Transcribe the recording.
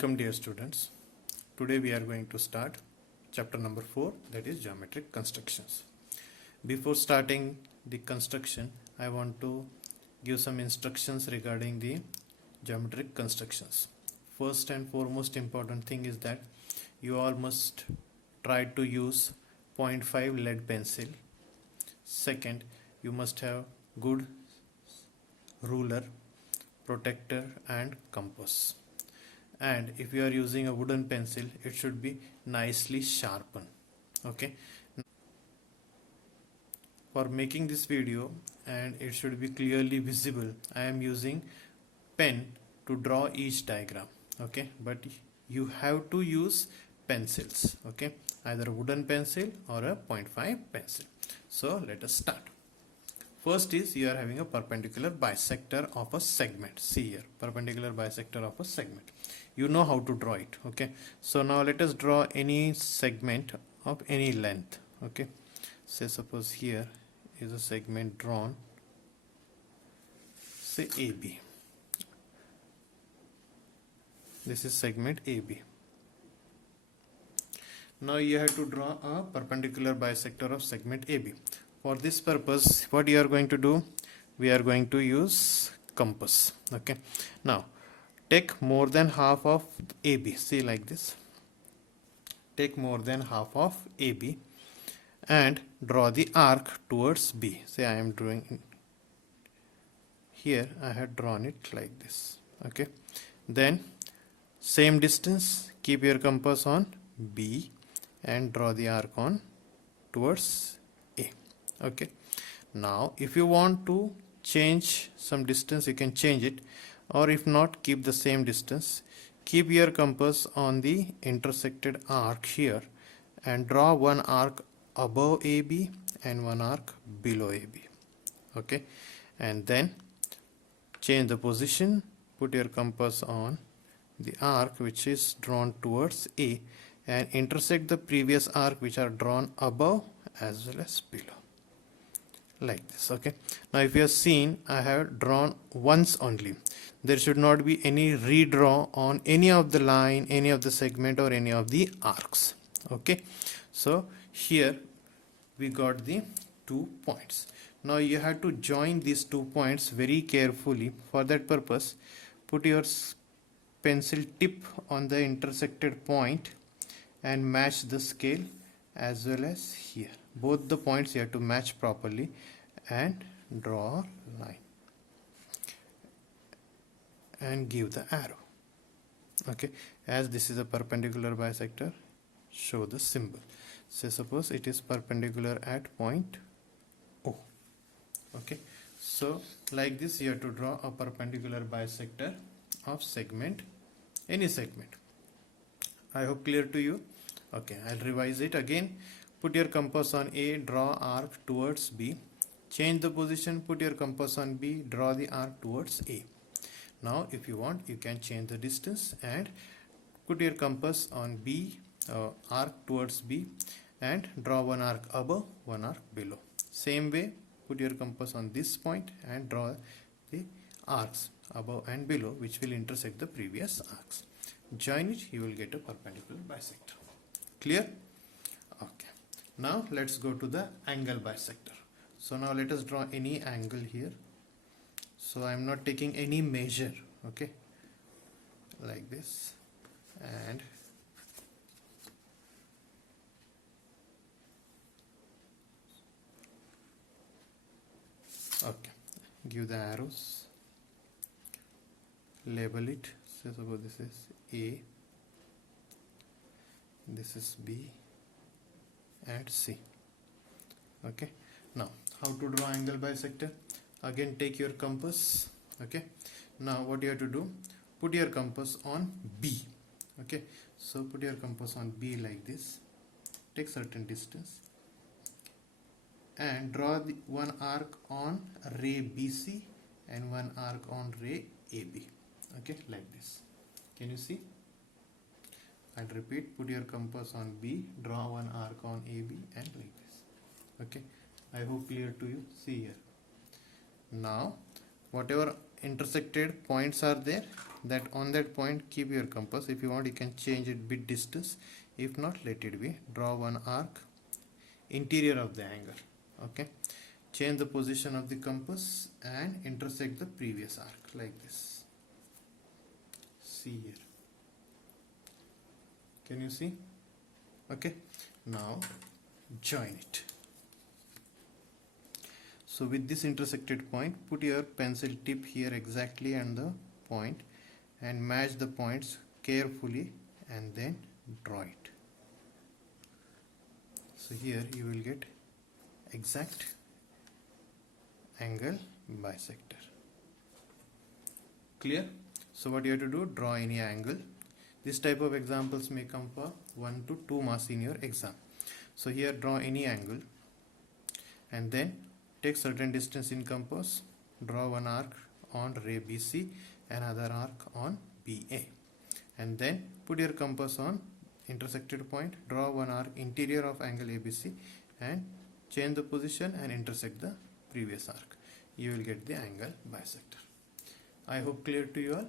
Welcome dear students. Today we are going to start chapter number 4, that is geometric constructions. Before starting the construction, I want to give some instructions regarding the geometric constructions. First and foremost important thing is that you all must try to use 0.5 lead pencil. Second, you must have good ruler, protractor and compass. And if you are using a wooden pencil, it should be nicely sharpened. Okay, for making this video and it should be clearly visible, I am using pen to draw each diagram. Okay, but you have to use pencils. Okay, either a wooden pencil or a 0.5 pencil. So let us start. First is you are having a perpendicular bisector of a segment. See here, perpendicular bisector of a segment. You know how to draw it. Okay, so now let us draw any segment of any length. Okay, say suppose here is a segment drawn, say AB. This is segment AB. Now you have to draw a perpendicular bisector of segment AB. For this purpose, what you are going to do, we are going to use compass. Okay, now take more than half of AB. See, like this, take more than half of AB and draw the arc towards B. Say I am drawing here, I have drawn it like this. Okay, then same distance, keep your compass on B and draw the arc on towards A. Okay, now if you want to change some distance, you can change it, or if not, keep the same distance. Keep your compass on the intersected arc here and draw one arc above AB and one arc below AB. Okay, and then change the position, put your compass on the arc which is drawn towards A and intersect the previous arc which are drawn above as well as below, like this. Okay, now if you have seen, I have drawn once only. There should not be any redraw on any of the line, any of the segment or any of the arcs. Okay, so here we got the 2 points. Now you have to join these 2 points very carefully. For that purpose, put your pencil tip on the intersected point and match the scale as well as here. Both the points you have to match properly and draw a line and give the arrow. Okay, as this is a perpendicular bisector, show the symbol. Say suppose it is perpendicular at point O. Okay, so like this you have to draw a perpendicular bisector of segment, any segment. I hope clear to you. Okay, I'll revise it again. Put your compass on A, draw arc towards B. Change the position, put your compass on B, draw the arc towards A. Now if you want, you can change the distance and put your compass on B, arc towards B, and draw one arc above, one arc below. Same way, put your compass on this point and draw the arcs above and below which will intersect the previous arcs. Join it, you will get a perpendicular bisector. Clear? Okay, now let's go to the angle bisector. So now let us draw any angle here. So I am not taking any measure. Okay, like this, and okay, give the arrows, label it. So suppose this is A, this is B and C. Okay, now how to draw angle bisector? Again, take your compass. Okay, now what you have to do, put your compass on B. Okay, so put your compass on B like this, take certain distance and draw the one arc on ray BC and one arc on ray AB. Okay, like this. Can you see? I'll repeat, put your compass on B, draw one arc on AB and like this. Okay, I hope clear to you. See here. Now whatever intersected points are there, that on that point keep your compass. If you want, you can change it bit distance. If not, let it be. Draw one arc interior of the angle. Okay, change the position of the compass and intersect the previous arc like this. See here, can you see? Okay, now join it. So with this intersected point, put your pencil tip here exactly on the point and match the points carefully and then draw it. So here you will get exact angle bisector. Clear? So what you have to do, draw any angle. This type of examples may come for 1 to 2 marks in your exam. So here draw any angle and then take certain distance in compass, draw one arc on ray BC, another arc on BA, and then put your compass on intersected point, draw one arc interior of angle ABC and change the position and intersect the previous arc. You will get the angle bisector. I hope clear to you all.